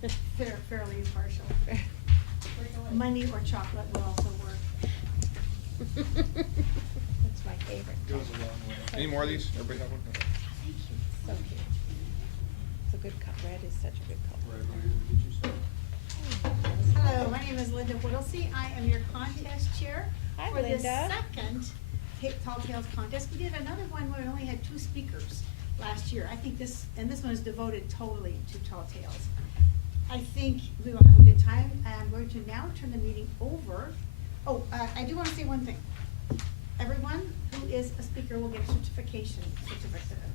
Fairly impartial. Money or chocolate will also work. That's my favorite. Goes a long way. Any more of these? Everybody have one? Okay. Thank you. So cute. It's a good color. Red is such a good color. Right, we'll get you started. Hello, my name is Linda Whittlesey. I am your contest chair Hi, for the Linda. second Tall Tales contest. We did another one where we only had 2 speakers last year. I think this one is devoted totally to Tall Tales. I think we will have a good time. I'm going to now turn the meeting over. Oh, I do want to say one thing. Everyone who is a speaker will get a certificate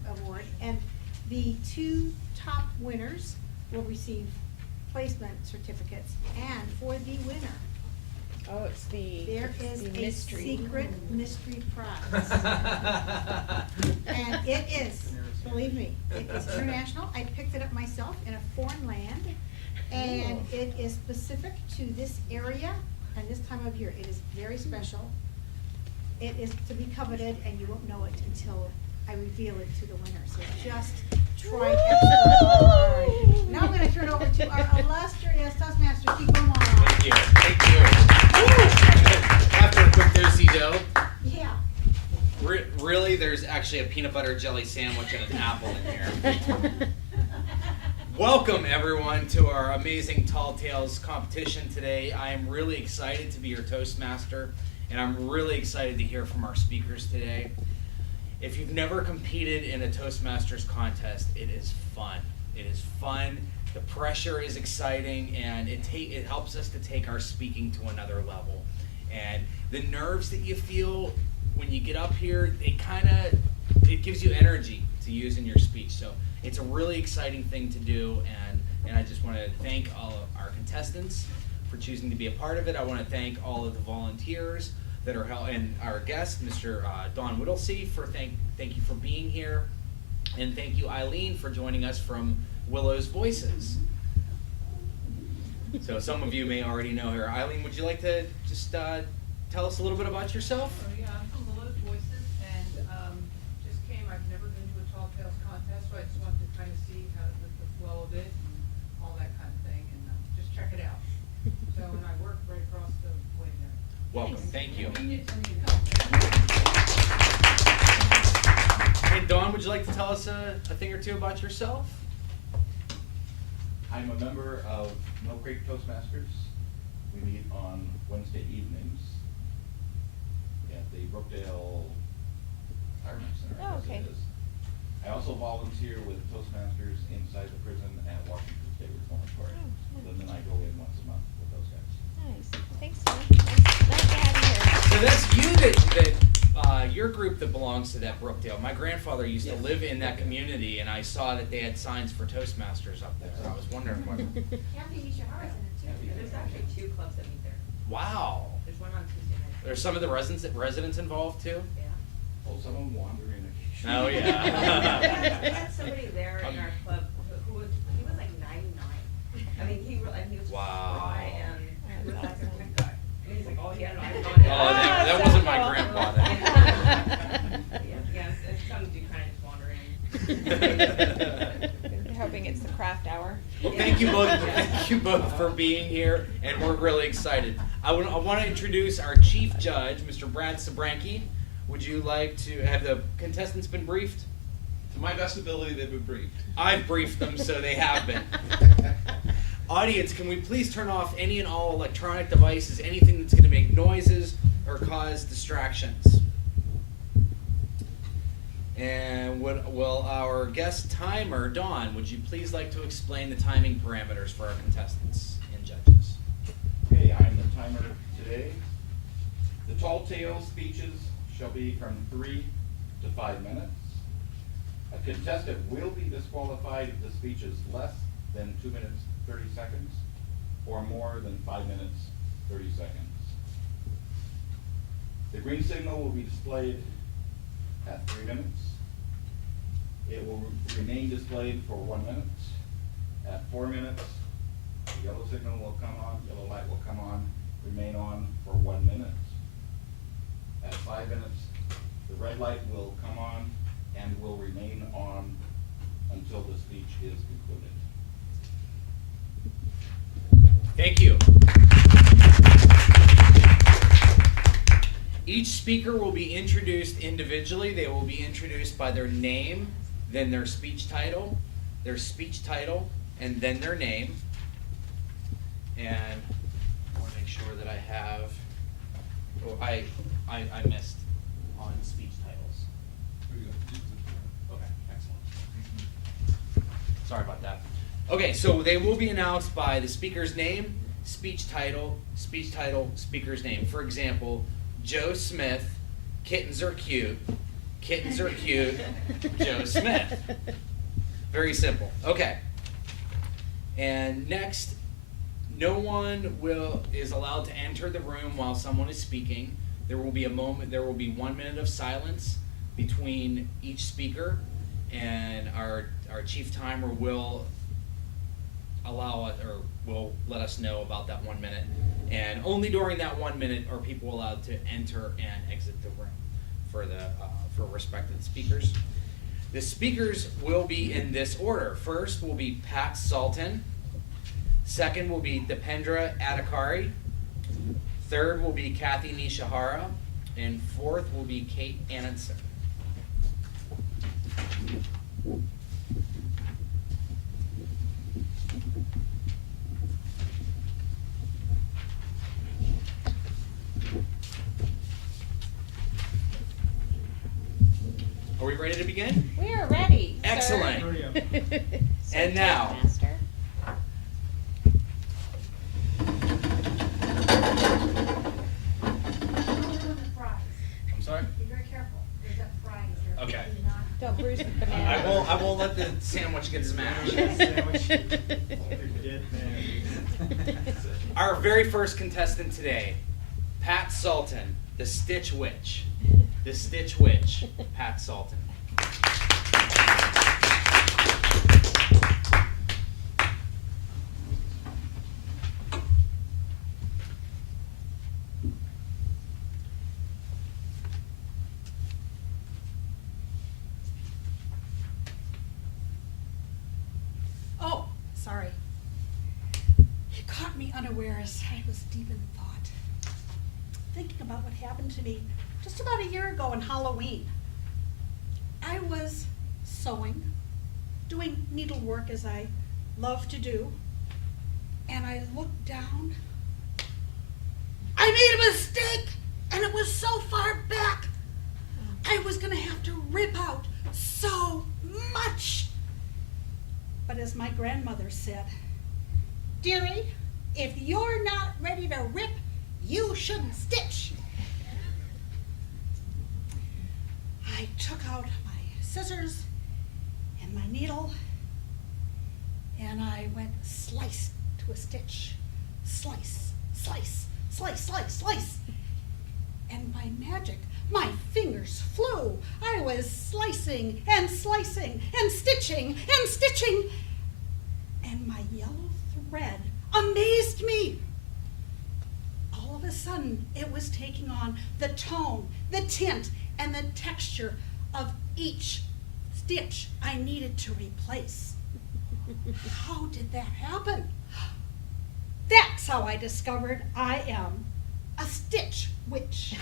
award, and the 2 top winners will receive placement certificates. And for the winner, Oh, it's there is the a mystery. secret mystery prize. And it is, believe me, it is international. I picked it up myself in a foreign land, and Ooh. it is specific to this area and this time of year. It is very special. It is to be coveted, and you won't know it until I reveal it to the winner. So just try extra hard. Now I'm gonna turn over to our illustrious Toastmasters. Keep them on. Thank you, thank you. After a quick do-si-do, Yeah. really, there's actually a peanut butter jelly sandwich and an apple in here. Welcome everyone to our amazing Tall Tales competition today. I am really excited to be your Toastmaster, and I'm really excited to hear from our speakers today. If you've never competed in a Toastmasters contest, it is fun. It is fun. The pressure is exciting, and it helps us to take our speaking to another level. And the nerves that you feel when you get up here, it gives you energy to use in your speech. So it's a really exciting thing to do, and I just want to thank all of our contestants for choosing to be a part of it. I want to thank all of the volunteers that are and our guest, Mr. Don Whittlesey, thank you for being here, and thank you, Eileen, for joining us from Willow's Voices. So some of you may already know her. Eileen, would you like to just tell us a little bit about yourself? Oh yeah, I'm from Willow's Voices, and just came. I've never been to a Tall Tales contest, so I just wanted to kind of see how the flow of it and all that kind of thing, and just check it out. So, and I work right across the way there. Welcome, thank you. Convenient for me to come. And Dawn, would you like to tell us a thing or two about yourself? I'm a member of Mill Creek Toastmasters. We meet on Wednesday evenings at the Brookdale Retirement Center, Oh, I guess okay. it is. I also volunteer with Toastmasters inside the prison at Washington State Reformatory. Oh, yeah. Then I go in once a month with those guys. Nice. Thanks, Tom. Nice to have you here. So that's you your group that belongs to that Brookdale. My grandfather used to live in that community, and I saw that they had signs for Toastmasters up there. I was wondering what. Kathy Ishihara's in it too. There's actually 2 clubs that meet there. Wow. There's one on Tuesday night. There's some of the residents involved too? Yeah. Oh, some of them wander in occasionally. Oh, yeah. We had somebody there in our club who was, he was like 99. I mean, he was Wow. spry and he was like a tech guy. And he's like, oh, he had an iPhone. Oh, that wasn't my grandpa then. Yeah, some do kind of just wander in. We're hoping it's the craft hour. Well, thank you both for being here, and we're really excited. I want to introduce our chief judge, Mr. Brad Sabranki. Would you like to have the contestants been briefed? To my best ability, they've been briefed. I've briefed them, so they have been. Audience, can we please turn off any and all electronic devices, anything that's going to make noises or cause distractions? And will our guest timer, Dawn, would you please like to explain the timing parameters for our contestants and judges? Okay, I'm the timer today. The Tall Tales speeches shall be from 3 to 5 minutes. A contestant will be disqualified if the speech is less than 2 minutes 30 seconds or more than 5 minutes 30 seconds. The green signal will be displayed at 3 minutes. It will remain displayed for 1 minute. At 4 minutes, the yellow signal will come on, yellow light will come on, remain on for 1 minute. At 5 minutes, the red light will come on and will remain on until the speech is concluded. Thank you. Each speaker will be introduced individually. They will be introduced by their name, then their speech title, and then their name. And I want to make sure that I have, I missed on speech titles. Okay, excellent. Sorry about that. Okay, so they will be announced by the speaker's name, speech title, speaker's name. For example, Joe Smith, kittens are cute, Joe Smith. Very simple. Okay. And next, no one is allowed to enter the room while someone is speaking. There will be 1 minute of silence between each speaker, and our chief timer will will let us know about that 1 minute. And only during that 1 minute are people allowed to enter and exit the room for respect to the speakers. The speakers will be in this order. First will be Pat Sultan. Second will be Dipendra Adhikari. Third will be Kathy Nishihara. And fourth will be Kate Anandson. Are we ready to begin? We are ready, sir. Excellent. Sir And now. Toastmaster. I'm sorry? Be very careful, there's that fry in there. Okay. Do not- Don't bruise the banana. I won't let the sandwich get smashed. Our very first contestant today, Pat Sultan, the Stitch Witch. The Stitch Witch, Pat Sultan. Oh, sorry. You caught me unawares. I was deep in thought, thinking about what happened to me just about a year ago on Halloween. I was sewing, doing needlework as I love to do, and I looked down. I made a mistake, and it was so far back. I was gonna have to rip out so much. But as my grandmother said, dearie, if you're not ready to rip, you shouldn't stitch. I took out my scissors and my needle, and I went slice to a stitch. Slice, slice, slice, slice, slice. And by magic, my fingers flew. I was slicing and slicing and stitching and stitching. And my yellow thread amazed me. All of a sudden, it was taking on the tone, the tint, and the texture of each stitch I needed to replace. How did that happen? That's how I discovered I am a Stitch Witch.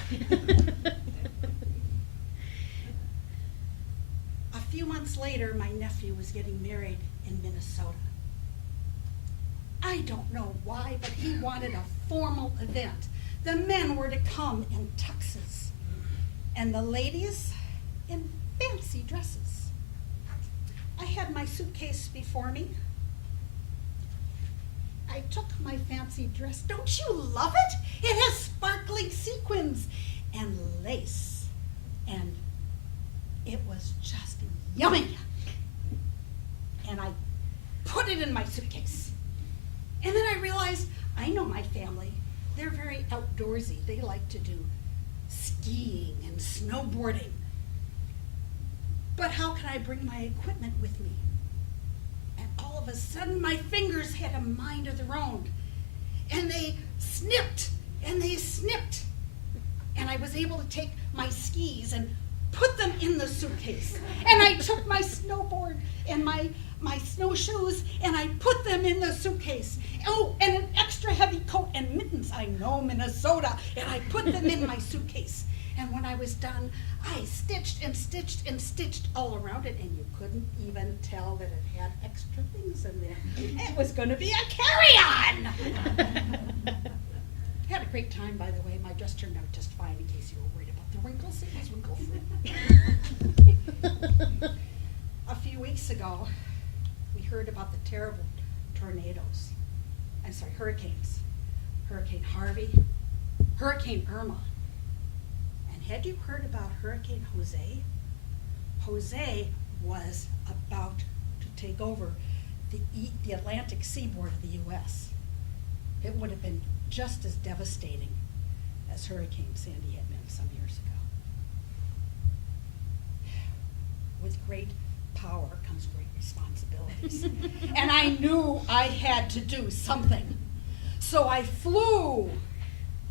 A few months later, my nephew was getting married in Minnesota. I don't know why, but he wanted a formal event. The men were to come in tuxes, and the ladies in fancy dresses. I had my suitcase before me. I took my fancy dress. Don't you love it? It has sparkling sequins and lace, and it was just yummy. And I put it in my suitcase. And then I realized, I know my family. They're very outdoorsy. They like to do skiing and snowboarding. But how can I bring my equipment with me? And all of a sudden, my fingers had a mind of their own. And they snipped, and they snipped. And I was able to take my skis and put them in the suitcase. And I took my snowboard and my snowshoes, and I put them in the suitcase. Oh, and an extra Minnesota, and I put them in my suitcase. And when I was done, I stitched and stitched and stitched all around it, and you couldn't even tell that it had extra things in there. It was gonna be a carry-on! Had a great time, by the way. My dress turned out just fine, in case you were worried about the wrinkles. It was wrinkle-free. A few weeks ago, we heard about the terrible hurricanes. Hurricane Harvey, Hurricane Irma. And had you heard about Hurricane Jose? Jose was about to take over the Atlantic seaboard of the U.S. It would have been just as devastating as Hurricane Sandy had been some years ago. With great power comes great responsibilities. And I knew I had to do something. So I flew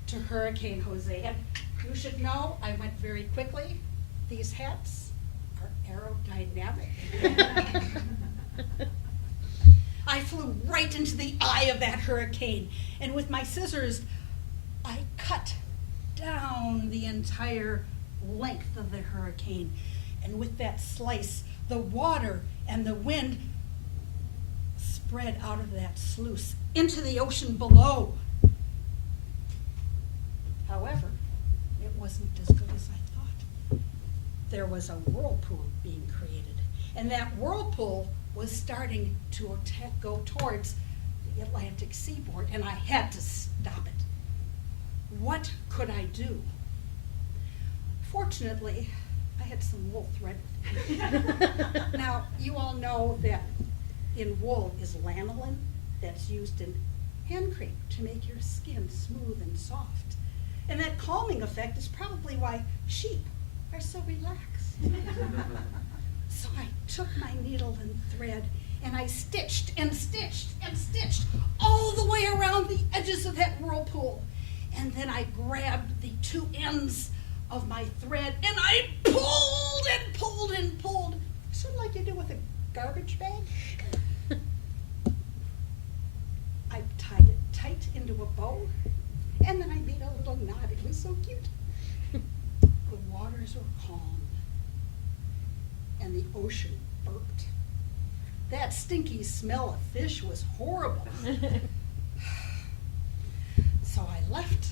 to Hurricane Jose. And you should know, I went very quickly. These hats are aerodynamic. I flew right into the eye of that hurricane. And with my scissors, I cut down the entire length of the hurricane. And with that slice, the water and the wind spread out of that sluice into the ocean below. However, it wasn't as good as I thought. There was a whirlpool being created, and that whirlpool was starting to go towards the Atlantic seaboard, and I had to stop it. What could I do? Fortunately, I had some wool thread with me. Now, you all know that in wool is lanolin that's used in hand cream to make your skin smooth and soft. And that calming effect is probably why sheep are so relaxed. So I took my needle and thread and I stitched and stitched and stitched all the way around the edges of that whirlpool. And then I grabbed the two ends of my thread and I pulled and pulled and pulled, sort of like you do with a garbage bag. I tied it tight into a bow, and then I made a little knot. It was so cute. The waters were calm, and the ocean burped. That stinky smell of fish was horrible. So I left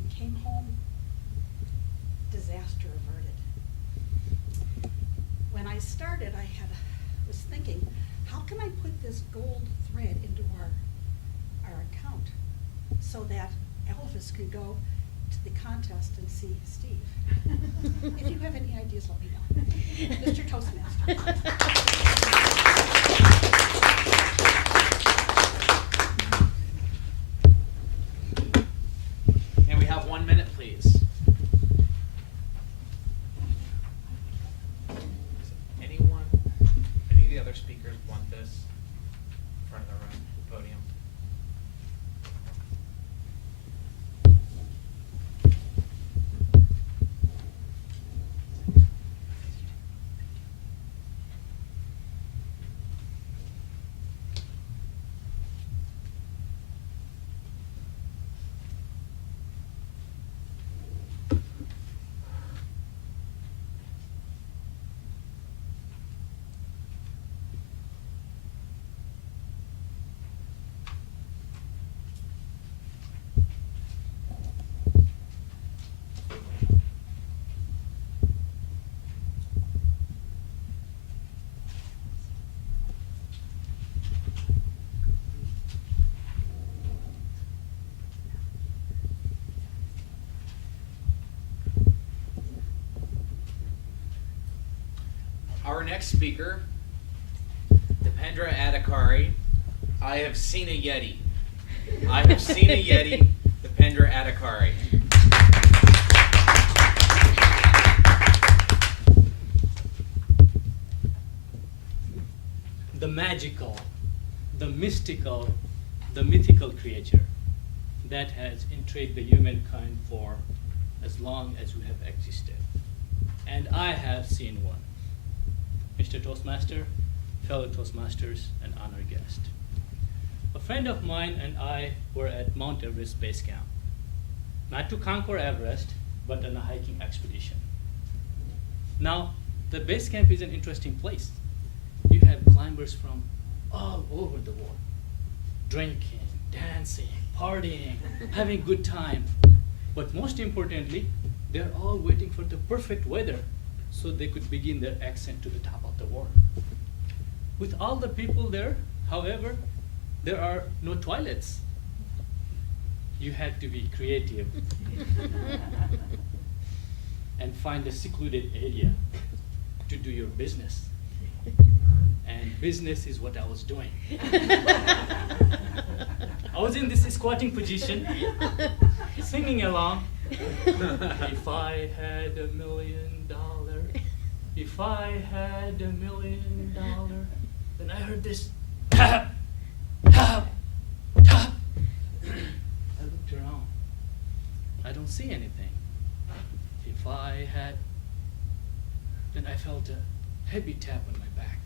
and came home, disaster averted. When I started, I was thinking, how can I put this gold thread into our account so that Elvis could go to the contest and see Steve? If you have any ideas, let me know. Mr. Toastmaster. And we have 1 minute, please. Anyone, any of the other speakers want this in front of the room, the podium? Our next speaker, Dipendra Adhikari. I have seen a Yeti. I have seen a Yeti, Dipendra Adhikari. The magical, the mystical, the mythical creature that has intrigued the humankind for as long as we have existed. And I have seen one. Mr. Toastmaster, fellow Toastmasters, and honored guest. A friend of mine and I were at Mount Everest Base Camp. not to conquer Everest, but on a hiking expedition. Now, the base camp is an interesting place. You have climbers from all over the world, drinking, dancing, partying, having good time. But most importantly, they're all waiting for the perfect weather so they could begin their ascent to the top of the world. With all the people there, however, there are no toilets. You had to be creative and find a secluded area to do your business. And business is what I was doing. I was in this squatting position, singing along. If I had $1 million, if I had $1 million, then I heard this tap, tap, tap. I looked around. I don't see anything. If I had, then I felt a heavy tap on my back.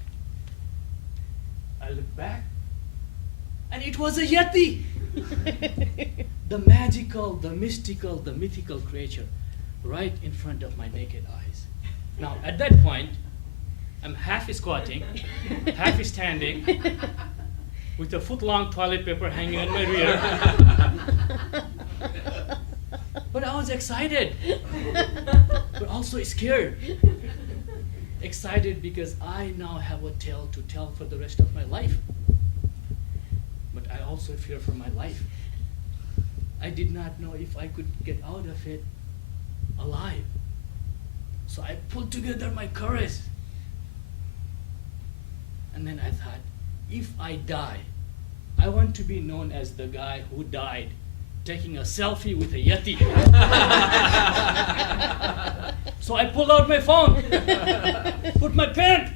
I looked back, and it was a Yeti! The magical, the mystical, the mythical creature right in front of my naked eyes. Now, at that point, I'm half squatting, half standing, with a foot-long toilet paper hanging on my rear. But I was excited, but also scared. Excited because I now have a tale to tell for the rest of my life. But I also fear for my life. I did not know if I could get out of it alive. So I pulled together my courage. And then I thought, if I die, I want to be known as the guy who died taking a selfie with a Yeti. So I pulled out my phone, put my pen,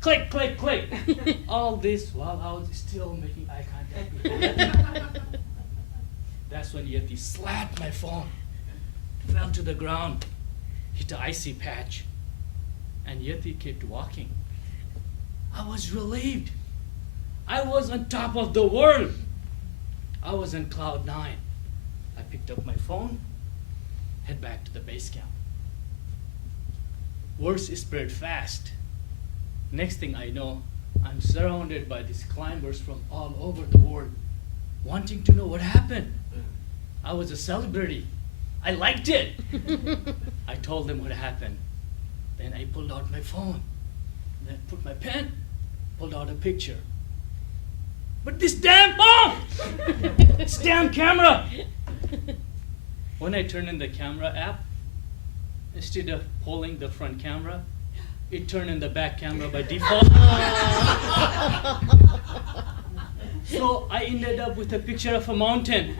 click, click, click. All this while I was still making eye contact with the Yeti. That's when Yeti slapped my phone, fell to the ground, hit an icy patch, and Yeti kept walking. I was relieved. I was on top of the world. I was on cloud 9. I picked up my phone, head back to the base camp. Words spread fast. Next thing I know, I'm surrounded by these climbers from all over the world, wanting to know what happened. I was a celebrity. I liked it. I told them what happened. Then I pulled out my phone, then put my pen, pulled out a picture. But this damn phone! This damn camera! When I turned in the camera app, instead of pulling the front camera, it turned in the back camera by default. So I ended up with a picture of a mountain.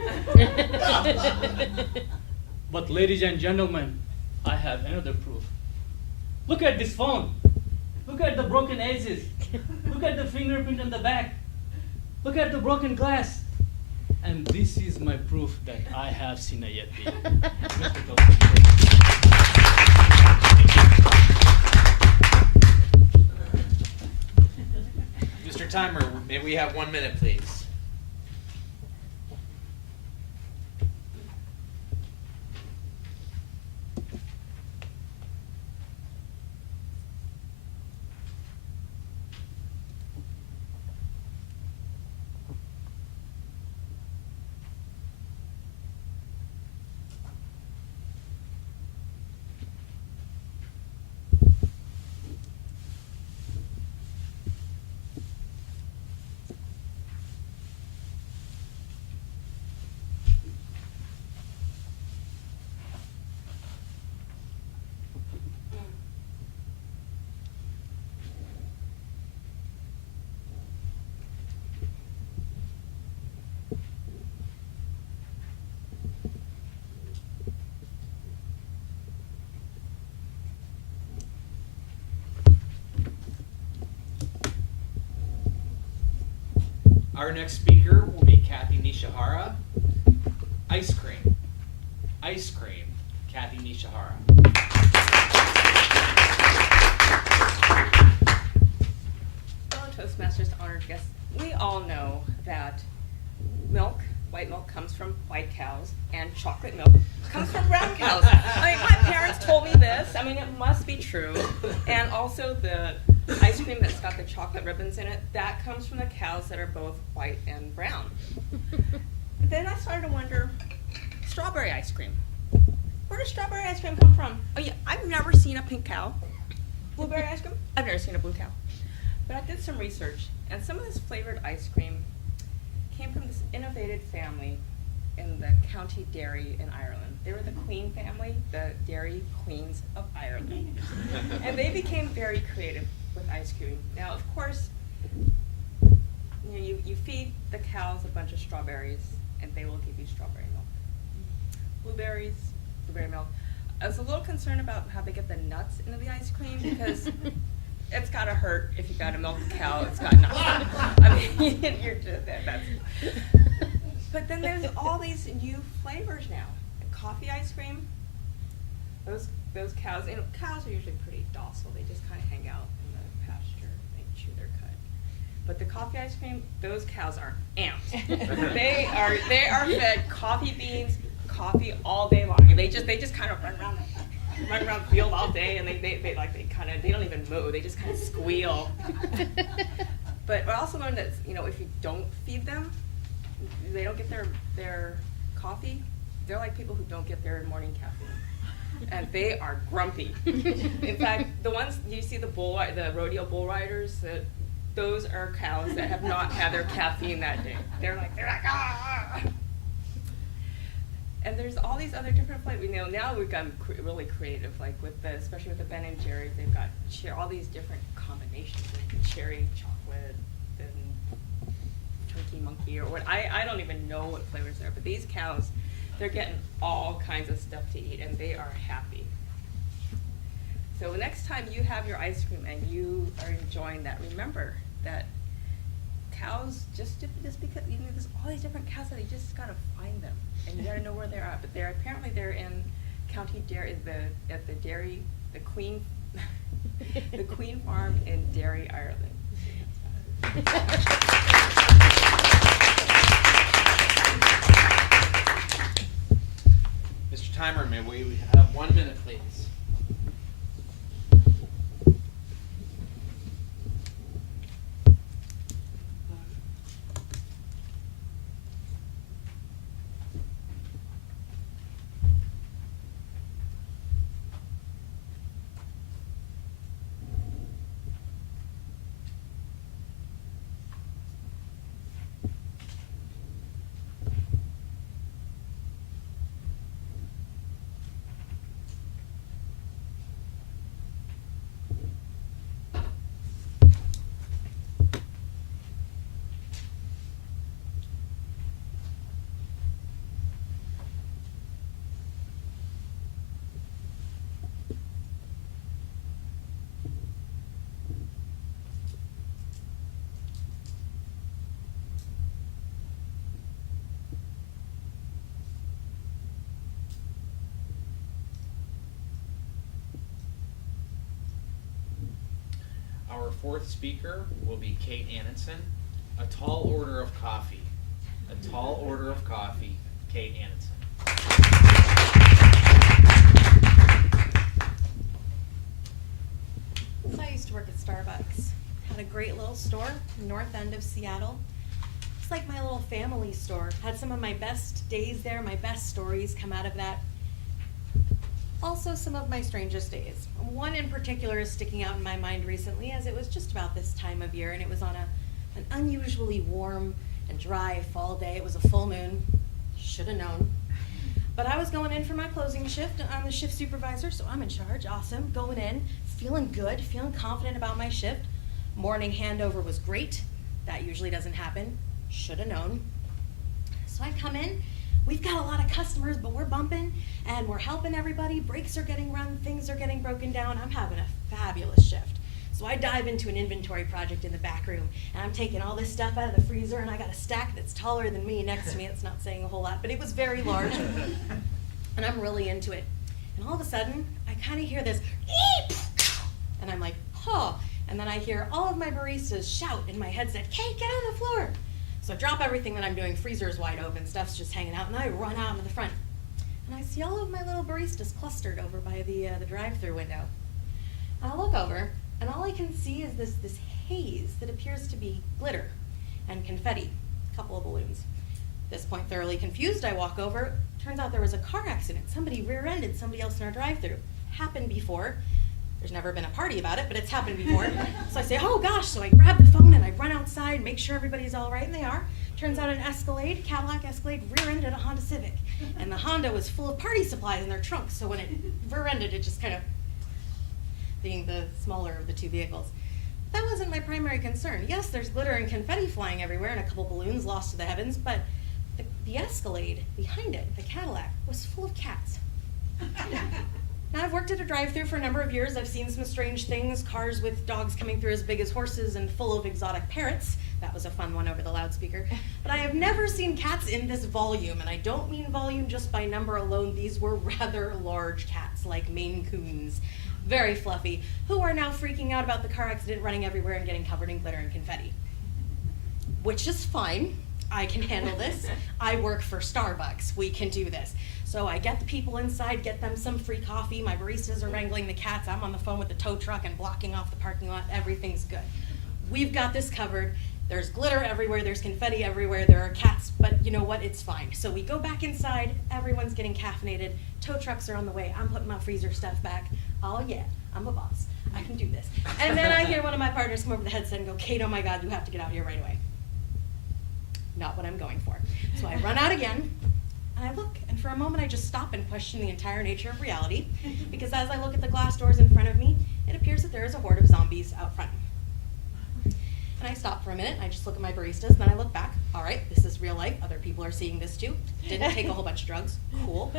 But ladies and gentlemen, I have another proof. Look at this phone. Look at the broken edges. Look at the fingerprint on the back. Look at the broken glass. And this is my proof that I have seen a Yeti. Mr. Mr. Timer, may we have 1 minute, please? Our next speaker will be Kathy Nishihara. Ice cream. Ice cream. Kathy Nishihara. Fellow Toastmasters, honored guests, we all know that milk, white white milk comes from white cows, and chocolate milk comes from brown cows. I mean, my parents told me this. I mean, it must be true. And also the ice cream that's got the chocolate ribbons in it, that comes from the cows that are both white and brown. Then I started to wonder, strawberry ice cream. Where does strawberry ice cream come from? Oh yeah, I've never seen a pink cow. Blueberry ice cream? I've never seen a blue cow. But I did some research, and some of this flavored ice cream came from this innovative family in the County Derry in Ireland. They were the Queen family, the Dairy Queens of Ireland. And they became very creative with ice cream. Now, of course, you feed the cows a bunch of strawberries, and they will give you strawberry milk. Blueberries, blueberry milk. I was a little concerned about how they get the nuts into the ice cream, because it's gotta hurt if you gotta milk a cow. It's got nuts. I mean, you're just that's. But then there's all these new flavors now. Coffee ice cream. Those cows. You know, cows are usually pretty docile. They just kind of hang out in the pasture. They chew their cud. But the coffee ice cream, those cows are amped. they are fed coffee beans, coffee all day long. And they just kind of run around the field all day, and they don't even moo. They just kind of squeal. But I also learned that, you know, if you don't feed them, they don't get their coffee. They're like people who don't get their morning caffeine, and they are grumpy. In fact, the ones you see the rodeo bull riders, those are cows that have not had their caffeine that day. They're like ah. And there's all these other different flavors. You know, now we've gotten really creative, like especially with the Ben and Jerry's, they've got all these different combinations, like cherry chocolate and chunky monkey or what. I don't even know what flavors there are, but these cows, they're getting all kinds of stuff to eat, and they are happy. So the next time you have your ice cream and you are enjoying that, remember that cows, just because, you know, there's all these different cows that you just gotta find them, and you gotta know where they're at. But they're in County Derry, the Queen, the Queen Farm in Derry, Ireland. Mr. Timer, may we have 1 minute, please? Our fourth speaker will be Kate Annenson. A tall order of coffee. A tall order of coffee. Kate Annenson. So I used to work at Starbucks. Had a great little store, north end of Seattle. It's like my little family store. Had some of my best days there, my best stories come out of that. Also some of my strangest days. One in particular is sticking out in my mind recently, as it was just about this time of year, and it was on an unusually warm and dry fall day. It was a full moon. Should have known. But I was going in for my closing shift, and I'm the shift supervisor, so I'm in charge. Awesome. Going in, feeling good, feeling confident about my shift. Morning handover was great. That usually doesn't happen. Should have known. So I come in. We've got a lot of customers, but we're bumping, and we're helping everybody. Brakes are getting run, things are getting broken down. I'm having a fabulous shift. So I dive into an inventory project in the back room, and I'm taking all this stuff out of the freezer, and I got a stack that's taller than me next to me. It's not saying a whole lot, but it was very large, and I'm really into it. And all of a sudden, I kind of hear this, eep, and I'm like, huh. And then I hear all of my baristas shout in my headset, Kate, get on the floor. So I drop everything that I'm doing, freezer's wide open, stuff's just hanging out, and I run out to the front. And I see all of my little baristas clustered over by the drive-through window. And I look over, and all I can see is this haze that appears to be glitter and confetti, a couple of balloons. At this point, thoroughly confused, I walk over. Turns out there was a car accident. Somebody rear-ended somebody else in our drive-through. Happened before. There's never been a party about it, but it's happened before. So I say, oh gosh, so I grab the phone and I run outside, make sure everybody's all right, and they are. Turns out an Escalade, Cadillac Escalade, rear-ended a Honda Civic. And the Honda was full of party supplies in their trunk, so when it rear-ended, it just kind of, being the smaller of the two vehicles. That wasn't my primary concern. Yes, there's glitter and confetti flying everywhere and a couple balloons lost to the heavens, but the Escalade behind it, the Cadillac, was full of cats. Now, I've worked at a drive-thru for a number of years. I've seen some strange things, cars with dogs coming through as big as horses and full of exotic parrots. That was a fun one over the loudspeaker. But I have never seen cats in this volume, and I don't mean volume just by number alone. These were rather large cats, like Maine Coons, very fluffy, who are now freaking out about the car accident, running everywhere and getting covered in glitter and confetti. Which is fine. I can handle this. I work for Starbucks. We can do this. So I get the people inside, get them some free coffee. My baristas are wrangling the cats. I'm on the phone with the tow truck and blocking off the parking lot. Everything's good. We've got this covered. There's glitter everywhere. There's confetti everywhere. There are cats, but you know what? It's fine. So we go back inside. Everyone's getting caffeinated. Tow trucks are on the way. I'm putting my freezer stuff back. Oh yeah, I'm a boss. I can do this. And then I hear one of my partners come over the headset and go, Kate, oh my God, you have to get out here right away. Not what I'm going for. So I run out again, and I look, and for a moment I just stop and question the entire nature of reality, because as I look at the glass doors in front of me, it appears that there is a horde of zombies out front. And I stop for a minute, and I just look at my baristas, and then I look back. All right, this is real life. Other people are seeing this too. Didn't take a whole bunch of drugs. Cool.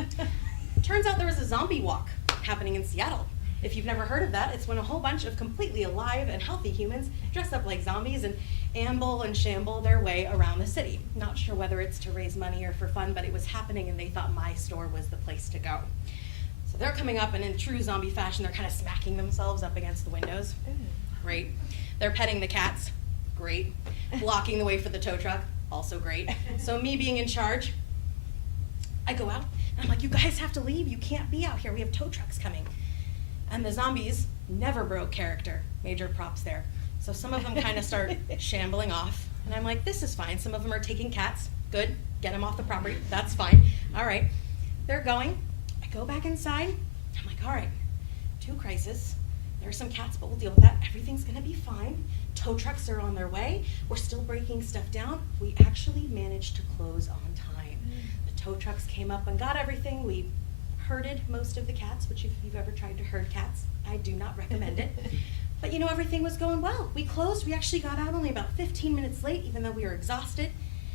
Turns out there was a zombie walk happening in Seattle. If you've never heard of that, it's when a whole bunch of completely alive and healthy humans dress up like zombies and amble and shamble their way around the city. Not sure whether it's to raise money or for fun, but it was happening and they thought my store was the place to go. So they're coming up, and in true zombie fashion, they're kind of smacking themselves up against the windows. Great. They're petting the cats. Great. Blocking the way for the tow truck. Also great. So me being in charge, I go out, and I'm like, you guys have to leave. You can't be out here. We have tow trucks coming. And the zombies never broke character. Major props there. So some of them kind of start shambling off. And I'm like, this is fine. Some of them are taking cats. Good. Get them off the property. That's fine. All right. They're going. I go back inside. I'm like, all right. 2 crises. There are some cats, but we'll deal with that. Everything's going to be fine. Tow trucks are on their way. We're still breaking stuff down. We actually managed to close on time. The tow trucks came up and got everything. We herded most of the cats, which if you've ever tried to herd cats, I do not recommend it. But you know, everything was going well. We closed. We actually got out only about 15 minutes late, even though we were exhausted.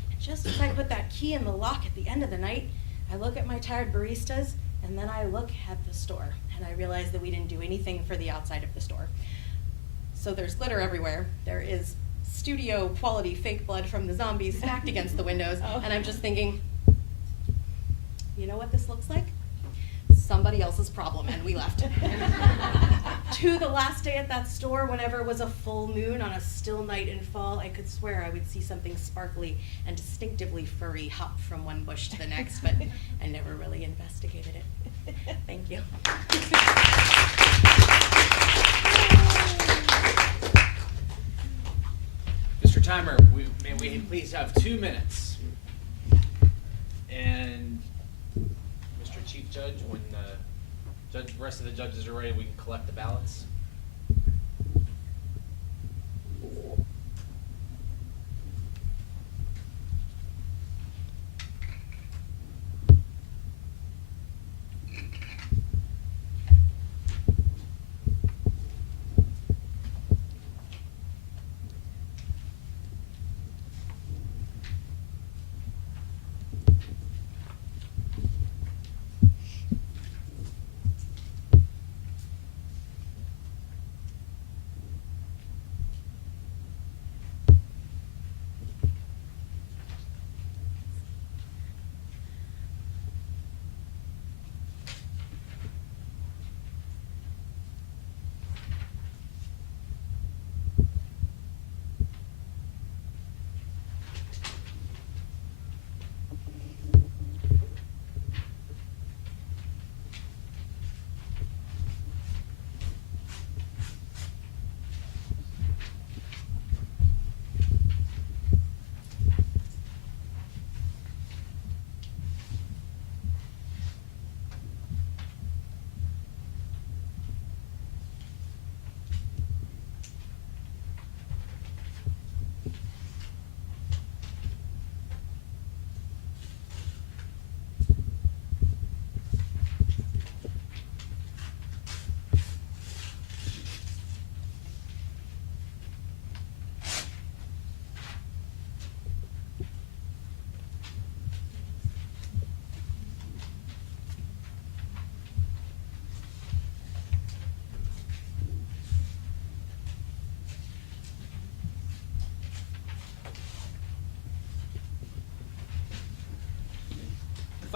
And just as I put that key in the lock at the end of the night, I look at my tired baristas, and then I look at the store, and I realize that we didn't do anything for the outside of the store. So there's glitter everywhere. There is studio quality fake blood from the zombies smacked against the windows, and I'm just thinking, you know what this looks like? Somebody else's problem, and we left. To the last day at that store, whenever it was a full moon on a still night in fall, I could swear I would see something sparkly and distinctively furry hop from one bush to the next, but I never really investigated it. Thank you. Mr. Timer, may we please have 2 minutes? And Mr. Chief Judge, when the rest of the judges are ready, we can collect the ballots.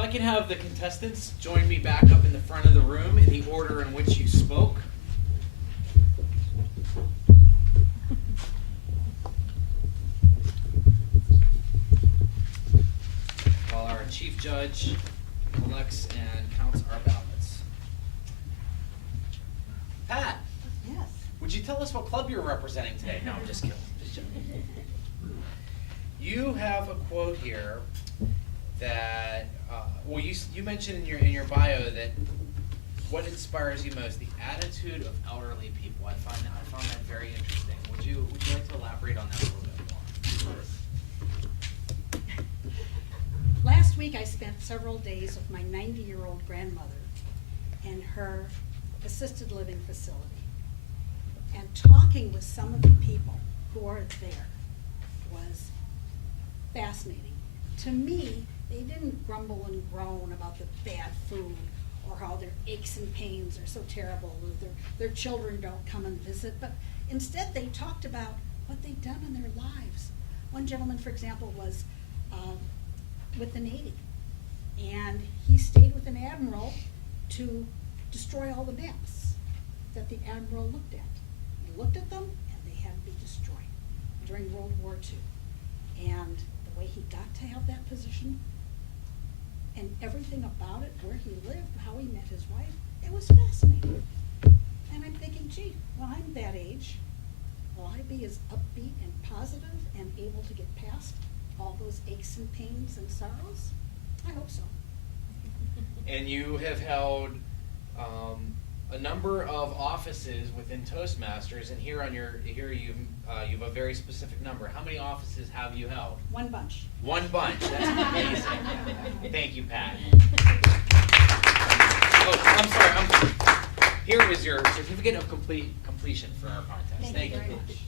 I can have the contestants join me back up in the front of the room in the order in which you spoke. While our chief judge collects and counts our ballots. Pat, Yes. would you tell us what club you're representing today? No, I'm just kidding. Just joking. You have a quote here that, well, you mentioned in your bio that what inspires you most, the attitude of elderly people. I found that very interesting. Would you like to elaborate on that a little bit more? Last week, I spent several days with my 90-year-old grandmother in her assisted living facility. And talking with some of the people who are there was fascinating. To me, they didn't grumble and groan about the bad food or how their aches and pains are so terrible, or their children don't come and visit, but instead they talked about what they'd done in their lives. One gentleman, for example, was with the Navy, and he stayed with an admiral to destroy all the maps that the admiral looked at. He looked at them, and they had to be destroyed during World War II. And the way he got to have that position, and everything about it, where he lived, how he met his wife, it was fascinating. And I'm thinking, gee, when I'm that age, will I be as upbeat and positive and able to get past all those aches and pains and sorrows? I hope so. And you have held a number of offices within Toastmasters, and you have a very specific number. How many offices have you held? One bunch. One bunch. That's amazing. Thank you, Pat. Oh, I'm sorry. Here is your certificate of completion for our contest. Thank you very much.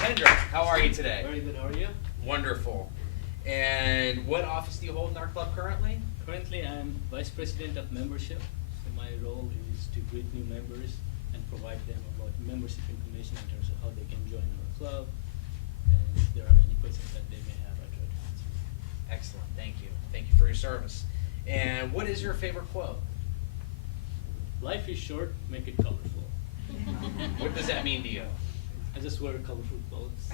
Kendra, how are you today? Very good, how are you? Wonderful. And what office do you hold in our club currently? Currently, I'm Vice President of Membership. So my role is to greet new members and provide them about membership information in terms of how they can join our club, and if there are any questions that they may have, I try to answer. Excellent. Thank you. Thank you for your service. And what is your favorite quote? Life is short, make it colorful. What does that mean to you? I just wear colorful clothes.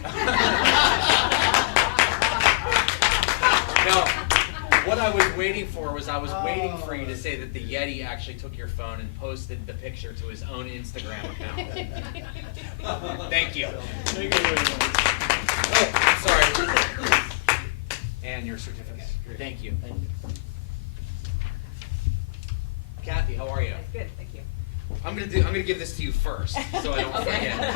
No, what I was waiting for was waiting for you to say that the Yeti actually took your phone and posted the picture to his own Instagram account. Thank you. Thank you very much. Oh, sorry. And your certificate. Thank you. Thank you. Kathy, how are you? Good, thank you. I'm gonna give this to you first, so I don't Okay. forget.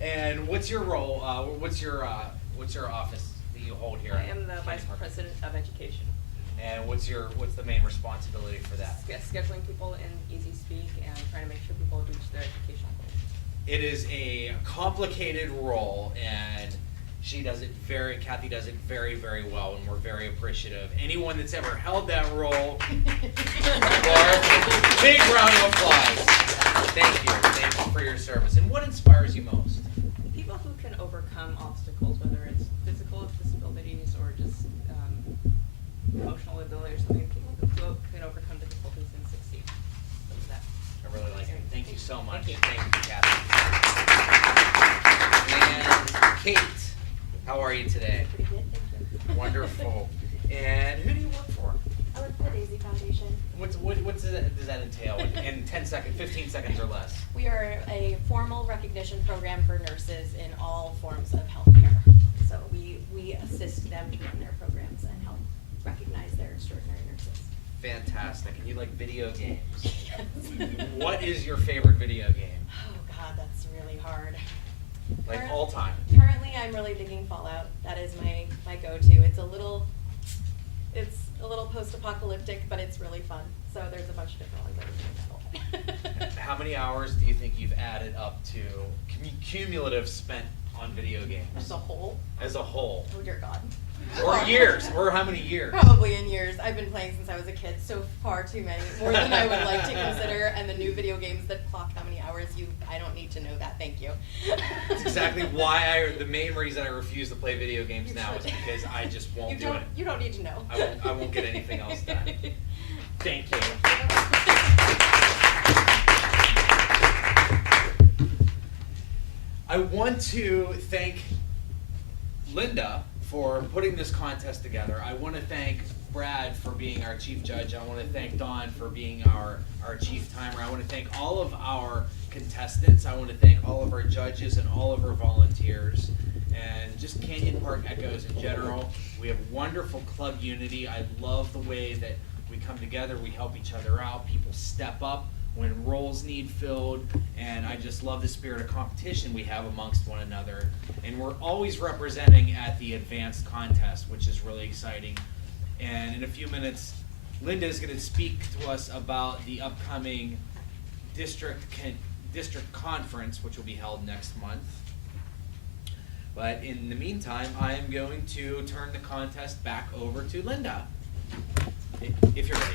And what's your role? What's your office that you hold here? I am the Vice President of Education. And what's the main responsibility for that? Scheduling people in Easy Speak and trying to make sure people reach their educational goals. It is a complicated role, and Kathy does it very, very well, and we're very appreciative. Anyone that's ever held that role, big round of applause. Thank you for your service. And what inspires you most? People who can overcome obstacles, whether it's physical disabilities or just emotional ability or something, people who can overcome difficulties and succeed. So that. I really like it. Thank you so much. Thank you. Thank you, Kathy. And Kate, how are you today? Pretty good, thank you. Wonderful. And who do you work for? I work for the Daisy Foundation. What does that entail in 15 seconds or less? We are a formal recognition program for nurses in all forms of healthcare. So we assist them to run their programs and help recognize their extraordinary nurses. Fantastic. And you like video games? Yes. What is your favorite video game? Oh God, that's really hard. Like Current- all time? Currently, I'm really digging Fallout. That is my go-to. It's a little post-apocalyptic, but it's really fun. So there's a bunch of different ones I would think. How many hours do you think you've added up to cumulative spent on video games? As a whole. As a whole. Oh dear God. Or years, or how many years? Probably in years. I've been playing since I was a kid, so far too many, more than I would like to consider. And the new video games that clock how many hours I don't need to know that. Thank you. That's exactly why the main reason I refuse to play video games now is because I just won't do it. You don't need to know. I won't get anything else done. Thank you. I want to thank Linda for putting this contest together. I want to thank Brad for being our chief judge. I want to thank Dawn for being our chief timer. I want to thank all of our contestants. I want to thank all of our judges and all of our volunteers and just Canyon Park Echoes in general. We have wonderful club unity. I love the way that we come together, we help each other out, people step up when roles need filled, and I just love the spirit of competition we have amongst one another. And we're always representing at the advanced contest, which is really exciting. And in a few minutes, Linda is going to speak to us about the upcoming district conference, which will be held next month. But in the meantime, I am going to turn the contest back over to Linda, if you're ready.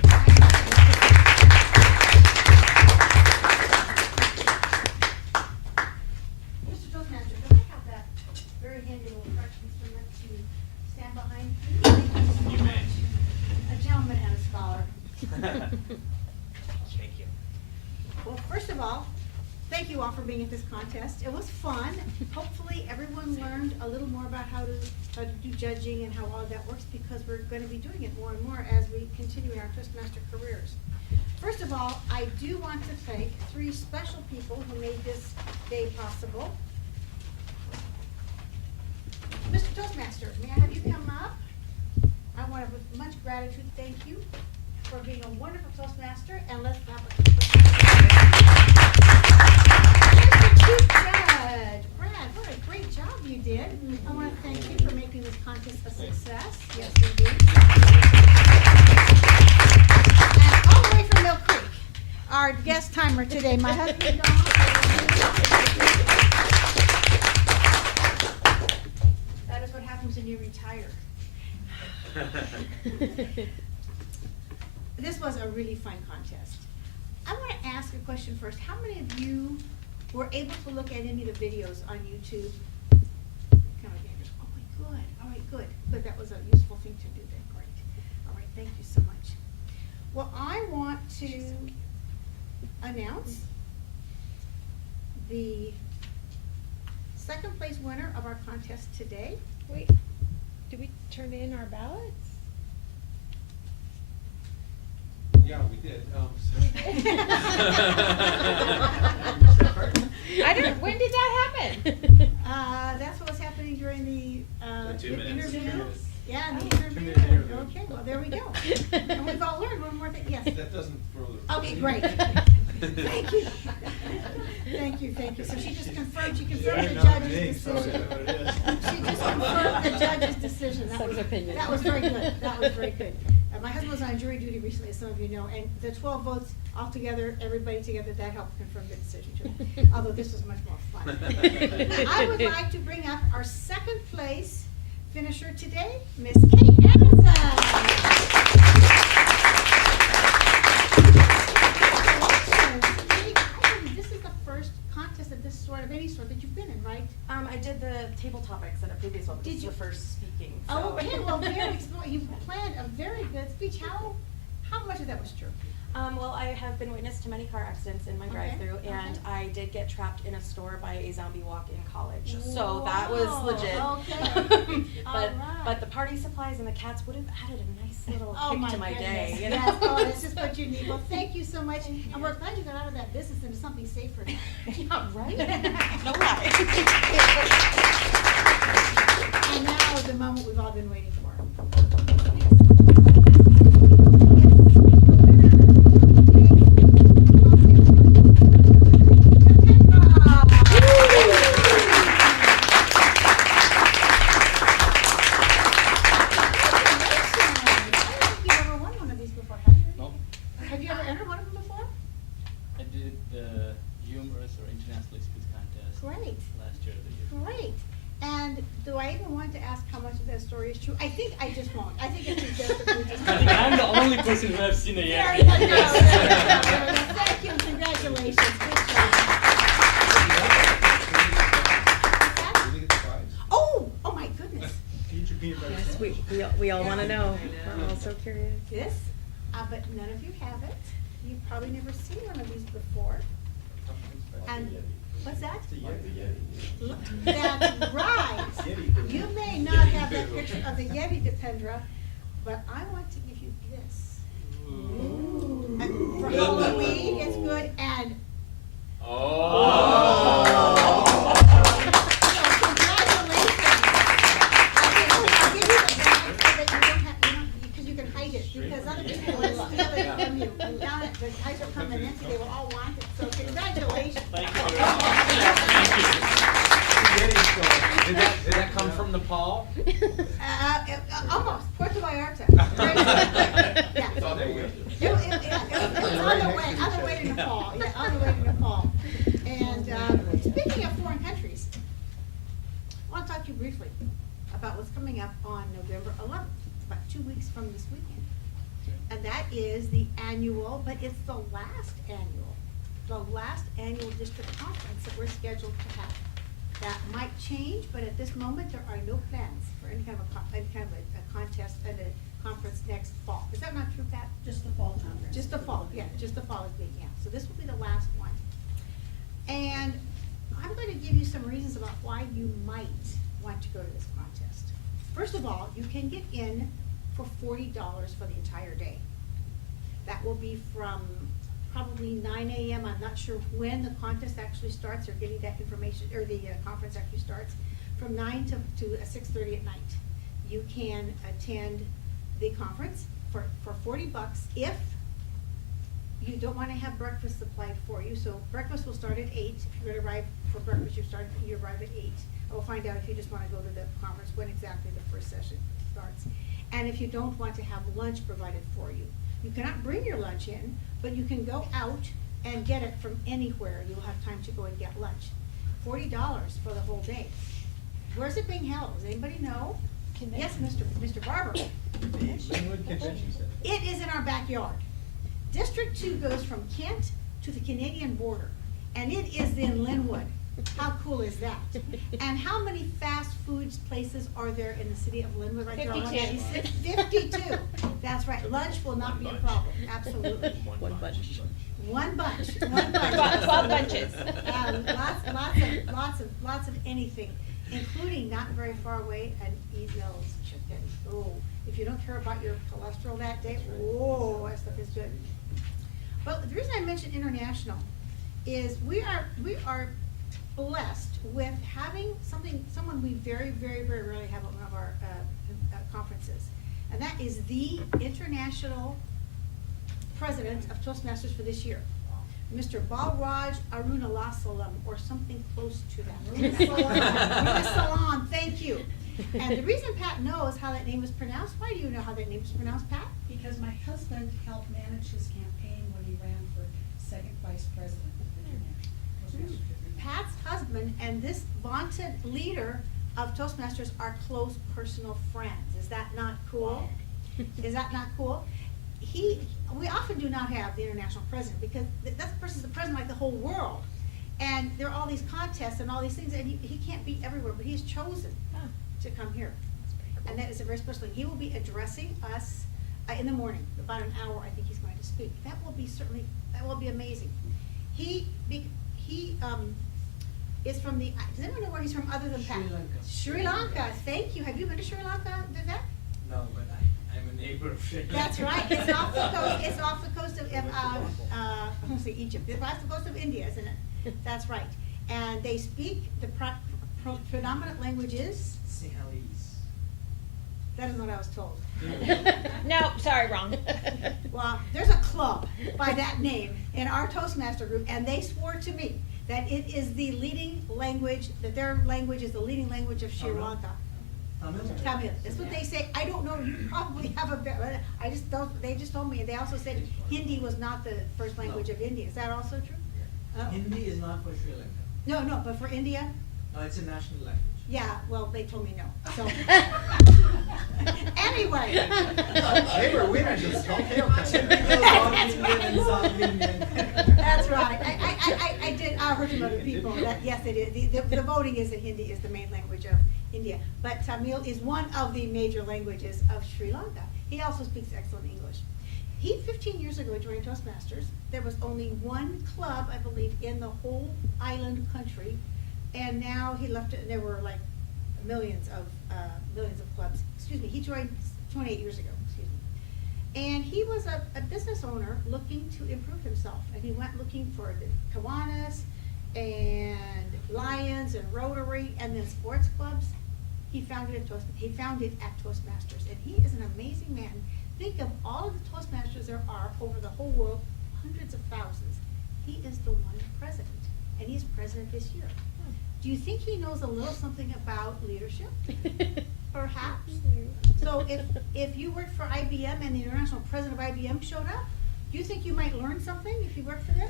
Mr. Toastmaster, don't I have that very handy little crutch instrument to stand behind? Thank you so You may. much. A gentleman and a scholar. Thank you. Well, first of all, thank you all for being at this contest. It was fun. Hopefully, everyone learned a little more about how to do judging and how all of that works, because we're going to be doing it more and more as we continue in our Toastmaster careers. First of all, I do want to thank 3 special people who made this day possible. Mr. Toastmaster, may I have you come up? I want to, with much gratitude, thank you for being a wonderful Toastmaster, and let's have a Chief Judge, Brad, what a great job you did. I want to thank you for making this contest a success. Yes, indeed. And all the way from Mill Creek, our guest timer today, my husband, Don. That is what happens when you retire. This was a really fun contest. I want to ask a question first. How many of you were able to look at any of the videos on YouTube? Kind of like, oh, good. All right, good. Good, that was a useful thing to do then. Great. All right, thank you so much. Well, I want to announce the second place winner of our contest today. Wait, did we turn in our ballots? Yeah, we did. I don't, when did that happen? That's what was happening during the 2 minutes. interview. 2 minutes. Yeah, the Oh, interview. 2-minute interview. Okay, well, there we go. And we've all learned one more thing, yes. That doesn't throw the. Okay, great. Thank you. Thank you, thank you. So she just confirmed the judge's decision. She just confirmed the judge's decision. That was, opinion. that was very good. That was very good. My husband was on jury duty recently, as some of you know, and the 12 votes all together, everybody together, that helped confirm the decision too. Although this was much more fun. I would like to bring up our second place finisher today, Miss Kate Amundsen. This is the first contest of this sort, of any sort, that you've been in, right? I did the table topics in a previous one, but Did this is you? the first speaking. Oh, so. okay, well, you planned a very good speech. How much of that was true? Well, I have been witness to many car accidents in my Okay, drive-through, and okay. I did get trapped in a store by a zombie walk in college, so that was Wow, legit. okay. All but right. the party supplies and the cats would have added a nice little Oh, kick my to my goodness. day. You Yes, know? oh, that's just what you need. Well, thank you so much, and we're glad you got out of that business into something safer now. Yeah, right? No lie. And now the moment we've all been waiting for. No, Have you ever entered one of them before? I did the humorous or international speech contest Great. last year or the year. Great. And do want to ask how much of that story is true? I think I just won't. I think it's just that we just. I think I'm the only person who has seen a There Yeti. you go. There you go. Thank you, congratulations, good job. Oh, oh my goodness. Yes, we all wanna know. We're all so curious. This, but none of you have it. You've probably never seen one of these before. And, what's that? That's right. You may not have that picture of the Yeti, Dipendra, but I want to give you this. And for Halloween, it's good, and because you can hide it, because other people will steal it from you. And down at the Kaiser Permanente, they will all want it, so congratulations. Thank you. Did that come from Nepal? Almost, Puerto Vallarta. Yeah. It's on their way. It was on the way to Nepal, yeah, on the way to Nepal. And speaking of foreign countries, I want to talk to you briefly about what's coming up on November 11th, about 2 weeks from this weekend. And that is the annual, but it's the last annual district conference that we're scheduled to have. That might change, but at this moment, there are no plans for any kind of a contest and a conference next fall. Is that not true, Pat? Just the fall conference. Just the fall, yeah, just the fall is being, yeah. So this will be the last one. And I'm going to give you some reasons about why you might want to go to this contest. First of all, you can get in for $40 for the entire day. That will be from probably 9 a.m. I'm not sure when the contest actually starts, or getting that information, or the conference actually starts, from 9 to 6:30 at night. You can attend the conference for $40 if you don't want to have breakfast supplied for you. So breakfast will start at 8. If you're going to arrive for breakfast, you arrive at 8. I will find out if you just want to go to the conference when exactly the first session starts. And if you don't want to have lunch provided for you, you cannot bring your lunch in, but you can go out and get it from anywhere. You'll have time to go and get lunch. $40 for the whole day. Where's it being held? Does anybody know? Yes, Mr. Barber. Linwood Convention Center. It is in our backyard. District 2 goes from Kent to the Canadian border, and it is in Linwood. How cool is that? And how many fast foods places are there in the city of Linwood right there on 186? 52. That's right. Lunch will not be a problem. Absolutely. One bunch. One bunch. 12 bunches. Lots of anything, including not very far away, an Edel's chicken. Oh, if you don't care about your cholesterol that day, whoa, that stuff is good. But the reason I mentioned international is we are blessed with having someone we very, very, very rarely have at one of our conferences, and that is the international president of Toastmasters for this year, Mr. Balraj Arunalasalam, or something close to that. Salam, thank you. And the reason Pat knows how that name is pronounced, why do you know how that name is pronounced, Pat? Because my husband helped manage his campaign when he ran for second vice president of the International. Pat's husband and this vaunted leader of Toastmasters are close personal friends. Is that not cool? Is that not cool? We often do not have the international president, because that person's the president like the whole world. And there are all these contests and all these things, and he can't be everywhere, but he's chosen to come here. And that is a very special thing. He will be addressing us in the morning, about an hour I think he's going to speak. That will be amazing. He is from the, does anyone know where he's from other than Pat? Sri Lanka. Sri Lanka, thank you. Have you been to Sri Lanka, Vivek? No, but I'm a neighbor of Sri Lanka. That's right, it's off the coast of, I'm gonna say Egypt, it's off the coast of India, isn't it? That's right. And they speak, the predominant language is? Sinhalese. That is what I was told. No, sorry, wrong. Well, there's a club by that name in our Toastmaster group, and they swore to me that it is the leading language, that their language is the leading language of Sri Lanka. Tamil. That's what they say. I don't know. You probably have a better. I just don't. They just told me. They also said Hindi was not the first language of India. Is that also true? Oh. Hindi is not for Sri Lanka. No, but for India. No, it's a national language. Yeah, well, they told me no, so. Anyway. They were winners of Telltale Country. That's right. I did, I heard from other people that, yes, it is. The voting is in Hindi is the main language of India. But Tamil is one of the major languages of Sri Lanka. He also speaks excellent English. 15 years ago joined Toastmasters. There was only one club, I believe, in the whole island country. And now he left it, and there were like millions of clubs. Excuse me, he joined 28 years ago, excuse me. And he was a business owner looking to improve himself. And he went looking for the Kiwanis and Lions and Rotary and then sports clubs. He found it at Toastmasters. And he is an amazing man. Think of all of the Toastmasters there are over the whole world, hundreds of thousands. He is the one president, and he's president this year. Do you think he knows a little something about leadership? Perhaps. So if you worked for IBM and the international president of IBM showed up, do you think you might learn something if you worked for them?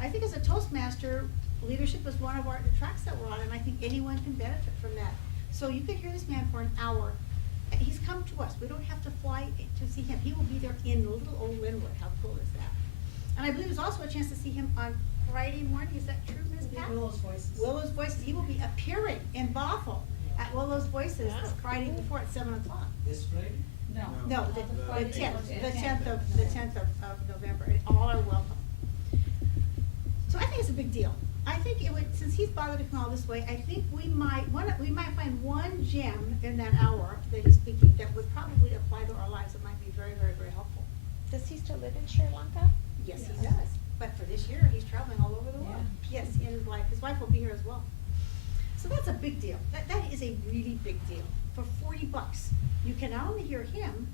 I think as a Toastmaster, leadership is one of the tracks that we're on, and I think anyone can benefit from that. So you could hear this man for an hour. He's come to us. We don't have to fly to see him. He will be there in little old Linwood. How cool is that? And I believe there's also a chance to see him on Friday morning. Is that true, Ms. Pat? Willow's Voices. Willow's Voices. He will be appearing in Bothell at Willow's Voices this Friday before at 7 o'clock. This Friday? No. No, the Friday 10th, before. the 10th of November, and all are welcome. So I think it's a big deal. I think it would, since he's bothered to come all this way, I think we might find one gem in that hour that he's speaking that would probably apply to our lives. It might be very, very, very helpful. Does he still live in Sri Lanka? Yes, he Yes. does. But for this year, he's traveling all over the world. Yes, he and his wife. His wife will be here as well. So that's a big deal. That is a really big deal. For $40, you can not only hear him,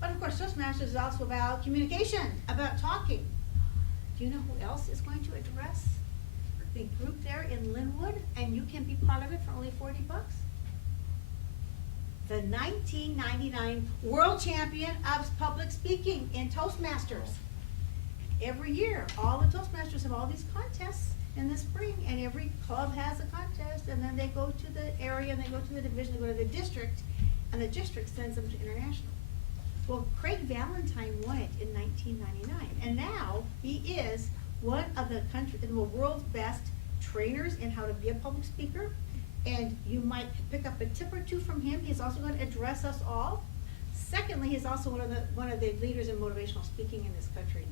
but of course, Toastmasters is also about communication, about talking. Do you know who else is going to address the group there in Linwood, and you can be part of it for only $40? The 1999 world champion of public speaking in Toastmasters. Every year, all the Toastmasters have all these contests in the spring, and every club has a contest, and then they go to the area, and they go to the division, they go to the district, and the district sends them to international. Well, Craig Valentine won it in 1999, and now he is one of the world's best trainers in how to be a public speaker, and you might pick up a tip or two from him. He's also going to address us all. Secondly, he's also one of the leaders in motivational speaking in this country.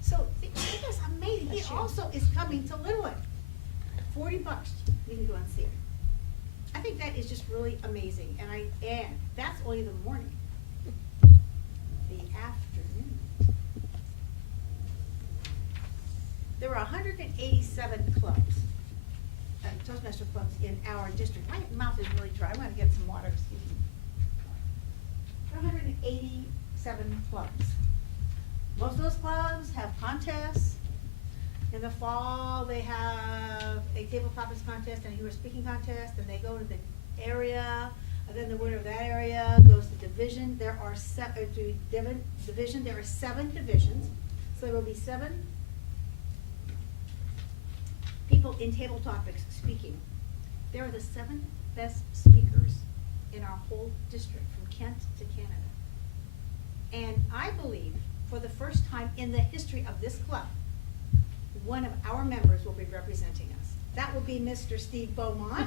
So it is amazing. He also is coming to Linwood. $40. You can go and see it. I think that is just really amazing, and that's only the morning. The afternoon. There were 187 clubs, Toastmaster clubs in our district. My mouth is really dry. I'm going to get some water. Excuse me. 187 clubs. Most of those clubs have contests. In the fall, they have a table topics contest and a humor speaking contest, and they go to the area, and then the winner of that area goes to division. There are seven divisions, so there will be 7 people in table topics speaking. There are the 7 best speakers in our whole district, from Kent to Canada. And I believe, for the first time in the history of this club, one of our members will be representing us. That will be Mr. Steve Beaumont. I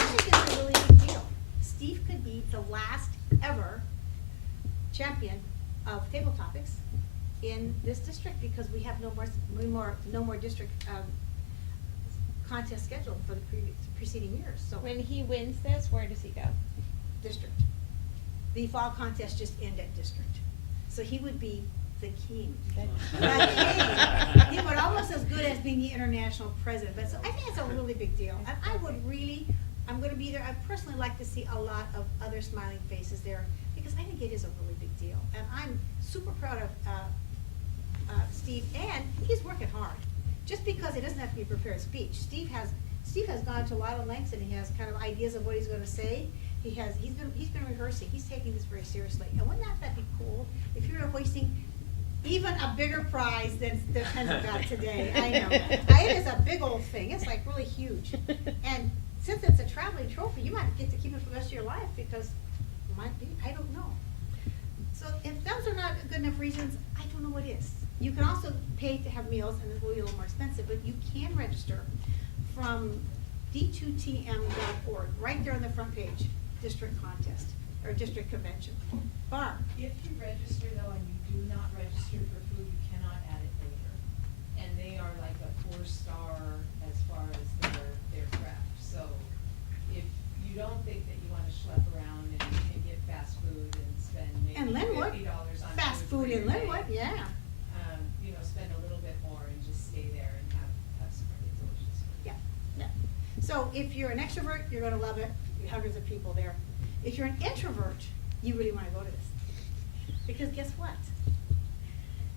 think it's a really big deal. Steve could be the last ever champion of table topics in this district, because we have no more district contest scheduled for the preceding years. So When he wins this, where does he go? district. The fall contest just ended district. So he would be the king. The king. He would almost as good as being the international president. But so I think it's a really big deal. And I'm going to be there. I'd personally like to see a lot of other smiling faces there, because I think it is a really big deal. And I'm super proud of Steve, and he's working hard. Just because it doesn't have to be a prepared speech. Steve has gone to a lot of lengths, and he has kind of ideas of what he's going to say. He's been rehearsing. He's taking this very seriously. And wouldn't that be cool if you were hoisting even a bigger prize than Kendall got today, I know. It is a big old thing, it's like really huge. And since it's a traveling trophy, you might get to keep it for the rest of your life, because it might be, I don't know. So if those are not good enough reasons, I don't know what is. You can also pay to have meals, and it will be a little more expensive, but you can register from d2tm.org, right there on the front page, district contest, or district convention. Barb? If you register though, and you do not register for food, you cannot add it later. And they are like a 4-star as far as their craft. So if you don't think that you wanna schlep around and get fast food and spend maybe And Linwood, $50 on fast for food your in Linwood, day, yeah. you know, spend a little bit more and just stay there and have some really delicious food. Yeah, yeah. So if you're an extrovert, you're gonna love it, hundreds of people there. If you're an introvert, you really wanna go to this. Because guess what?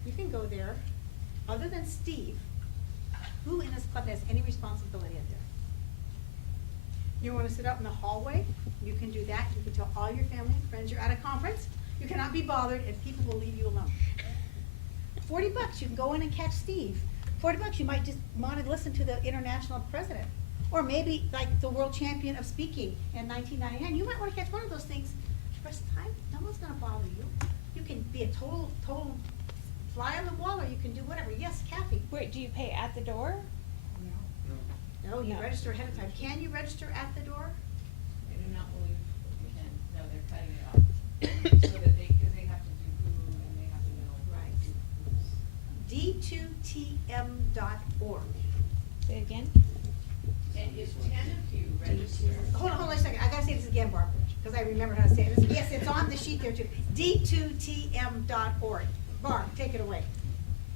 You can go there, other than Steve, who in this club has any responsibility in there? You wanna sit out in the hallway, you can do that, you can tell all your family and friends you're at a conference, you cannot be bothered, and people will leave you alone. $40, you can go in and catch Steve. $40, you might just wanna listen to the international president. Or maybe like the world champion of speaking in 1999, you might wanna catch one of those things. The rest of the time, no one's gonna bother you. You can be a total fly on the wall, or you can do whatever. Yes, Kathy? Wait, do you pay at the door? No, you No. register ahead of time. Can you register at the door? I do not believe we can, no, they're cutting it off. So that because they have to do food and they have to know. Right. Foods. d2tm.org. Say it again? And if 10 of you register. Hold on a second. I gotta say this again, Barbara, because I remember how to say it. Yes, it's on the sheet there too. d2tm.org. Barb, take it away.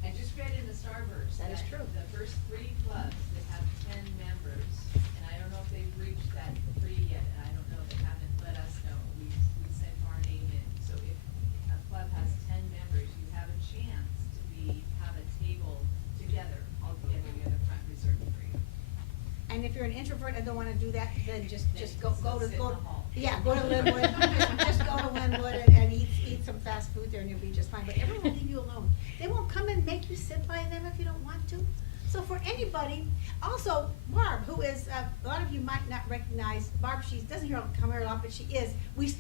I just read in the Starburst. That is true. The first 3 clubs that have 10 members, and I don't know if they've reached that 3 yet, and I don't know, they haven't let us know. We sent our name in. So if a club has 10 members, you have a chance to have a table together, all together, the other front reserved for you. And if you're an introvert and don't wanna do that, then just Then go sit to, in the hall. yeah, go to Linwood. Just go to Linwood and eat some fast food there, and you'll be just fine. But everyone will leave you alone. They won't come and make you sit by them if you don't want to. So for anybody, also Barb, who is, a lot of you might not recognize Barb, she doesn't come here a lot, but she is.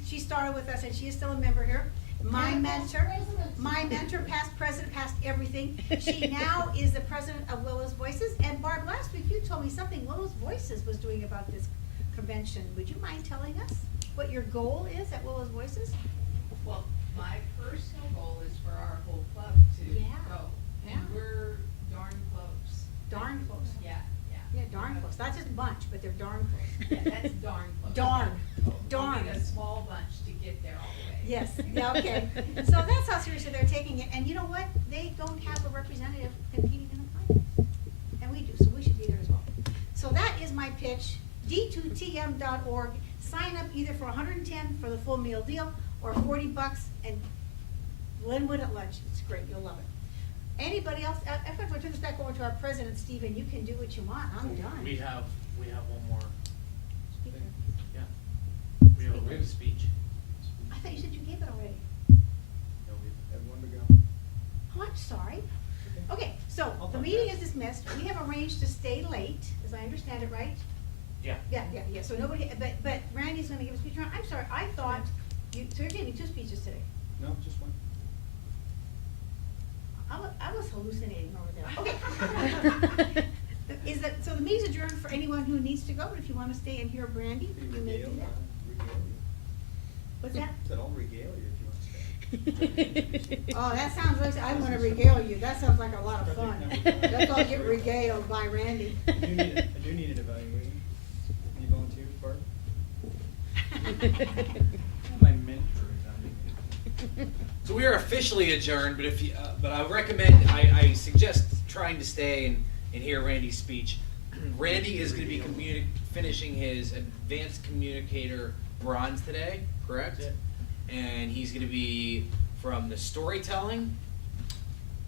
She started with us, and she is still a member here. My mentor, past president, past everything. She now is the president of Willow's Voices. And Barb, last week you told me something Willow's Voices was doing about this convention. Would you mind telling us what your goal is at Willow's Voices? Well, my personal goal is for our whole club to Yeah, go. yeah. And we're darn close. Darn close. Yeah, yeah. Yeah, darn close. Not just bunch, but they're darn close. Yeah, that's darn close. Darn, We darn. need a small bunch to get there all the way. Yes, yeah, okay. So that's how seriously they're taking it. And you know what? They don't have a representative competing in the finals. And we do, so we should be there as well. So that is my pitch, d2tm.org. Sign up either for 110 for the full meal deal, or $40 and Linwood at lunch. It's great, you'll love it. Anybody else? If I turn this back over to our president, Stephen, you can do what you want. I'm done. We have one more Speaker. thing. Yeah. We have a speech. I thought you said you gave it already. No, we have one to go. Oh, I'm sorry. Okay, so the meeting is dismissed. We have arranged to stay late, as I understand it, right? Yeah. Yeah, so nobody, but Randy's gonna give a speech. I'm sorry, I thought so you're giving 2 speeches today. No, just one. I was hallucinating over there. Okay. So the meeting's adjourned for anyone who needs to go, but if you wanna stay and hear Brandy, Be you may do regaled, that. regale you. What's that? Said I'll regale you if you want to stay. Oh, that sounds like, I wanna regale you. That sounds like a lot of fun. Let's all get regaled by Randy. I do need an evaluating. Any volunteers, Barb? My mentor evaluating. So we are officially adjourned, but but I recommend, I suggest trying to stay and hear Randy's speech. Randy is going to be finishing his advanced communicator bronze today, correct? Yeah. And he's going to be from the storytelling,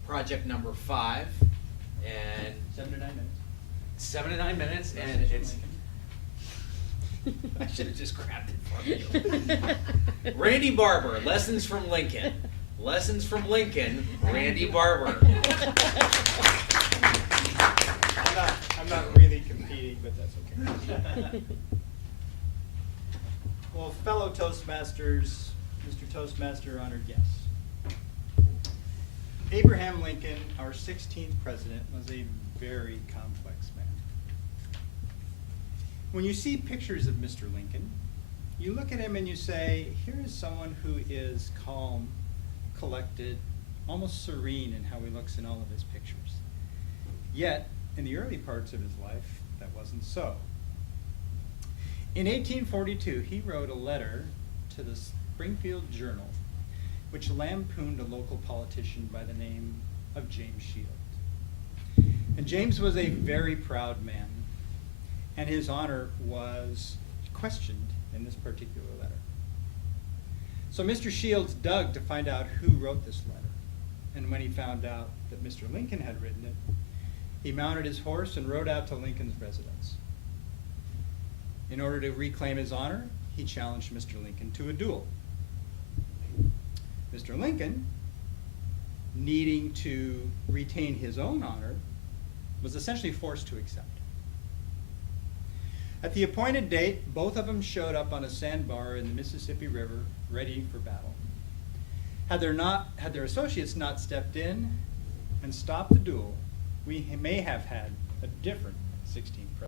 project number 5, and 7 to 9 minutes. 7 to 9 minutes, and it's. I should have just grabbed it from you. Randy Barber, Lessons from Lincoln. Lessons from Lincoln, Randy Barber. I'm not really competing, but that's okay. Well, fellow Toastmasters, Mr. Toastmaster, honored guests. Abraham Lincoln, our 16th president, was a very complex man. When you see pictures of Mr. Lincoln, you look at him and you say, here is someone who is calm, collected, almost serene in how he looks in all of his pictures. Yet, in the early parts of his life, that wasn't so. In 1842, he wrote a letter to the Springfield Journal, which lampooned a local politician by the name of James Shields. And James was a very proud man, and his honor was questioned in this particular letter. So Mr. Shields dug to find out who wrote this letter, and when he found out that Mr. Lincoln had written it, he mounted his horse and rode out to Lincoln's residence. In order to reclaim his honor, he challenged Mr. Lincoln to a duel. Mr. Lincoln, needing to retain his own honor, was essentially forced to accept. At the appointed date, both of them showed up on a sandbar in the Mississippi River, ready for battle. Had their associates not stepped in and stopped the duel, we may have had a different 16th president.